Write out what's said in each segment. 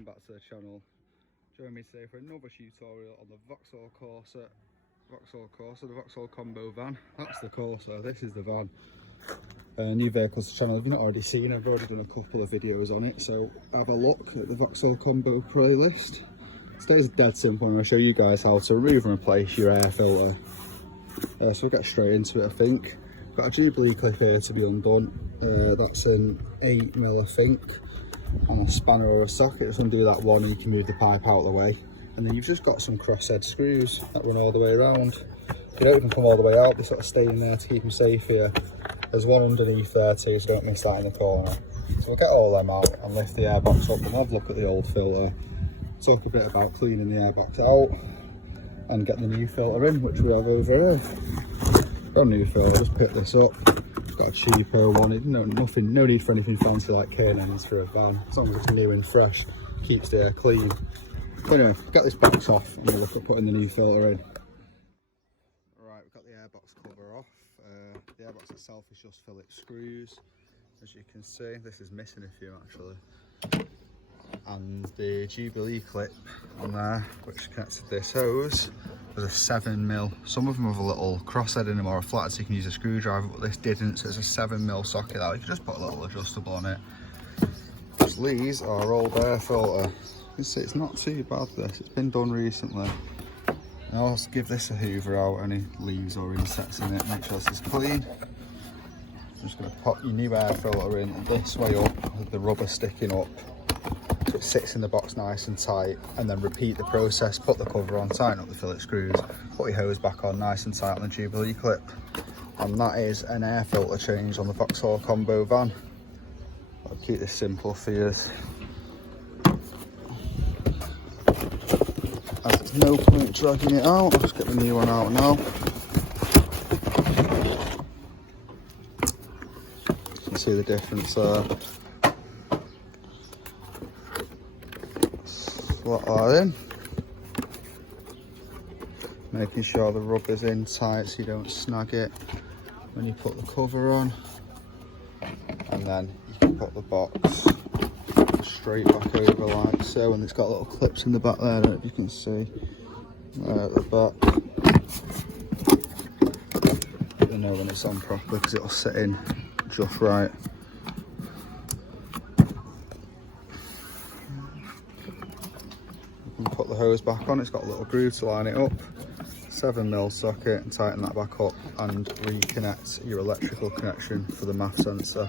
welcome back to the channel. Join me today for another tutorial on the Vauxhall Corsa, the Vauxhall combo van. That's the Corsa, this is the van. New vehicles to the channel. If you've not already seen, I've already done a couple of videos on it, so have a look at the Vauxhall combo playlist. Today's dead simple. I'm going to show you guys how to remove and replace your air filter. So we'll get straight into it. I think got a Jubilee clip here to be undone. That's an 8mm, I think, and a spanner or a socket. Just undo that one and you can move the pipe out of the way, and then you've just got some crosshead screws that run all the way around. They don't even come all the way out, they sort of stay in there to keep them safe here. There's one underneath there too, so don't miss that in the corner. So we'll get all them out and lift the airbox up and have a look at the old filter, talk a bit about cleaning the airbox out and get the new filter in, which we have over here. Got a new filter, just pick this up. Got a cheaper one, no need for anything fancy like K&N's for a van. As long as it's new and fresh, keeps the air clean. Anyway, get this box off and we'll look at putting the new filter in. Right, we've got the airbox cover off. The airbox itself is just Phillips screws. As you can see, this is missing a few actually. And the Jubilee clip on there, which connects to this hose, was a 7mm. Some of them have a little crosshead in them or a flathead, so you can use a screwdriver, but this didn't, so it's a 7mm socket that you can just put a little adjustable on it. These are old air filter. You can see it's not too bad, this. It's been done recently. I'll just give this a hoover out, any leaves or insects in it, make sure this is clean. I'm just going to pop your new air filter in this way up with the rubber sticking up, so it sits in the box nice and tight, and then repeat the process. Put the cover on, tighten up the Phillips screws, put your hose back on nice and tight on the Jubilee clip, and that is an air filter change on the Vauxhall combo van. I'll keep this simple for you. As there's no point dragging it out, I'll just get the new one out now. You can see the difference there. Slot that in, making sure the rubber's in tight so you don't snag it when you put the cover on, and then you can put the box straight back over like so, and it's got little clips in the back there, I don't know if you can see there at the back. You'll know when it's on properly because it'll sit in just right. Put the hose back on, it's got a little groove to line it up, 7mm socket, and tighten that back up and reconnect your electrical connection for the MAF sensor.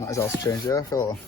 That is how to change the air filter.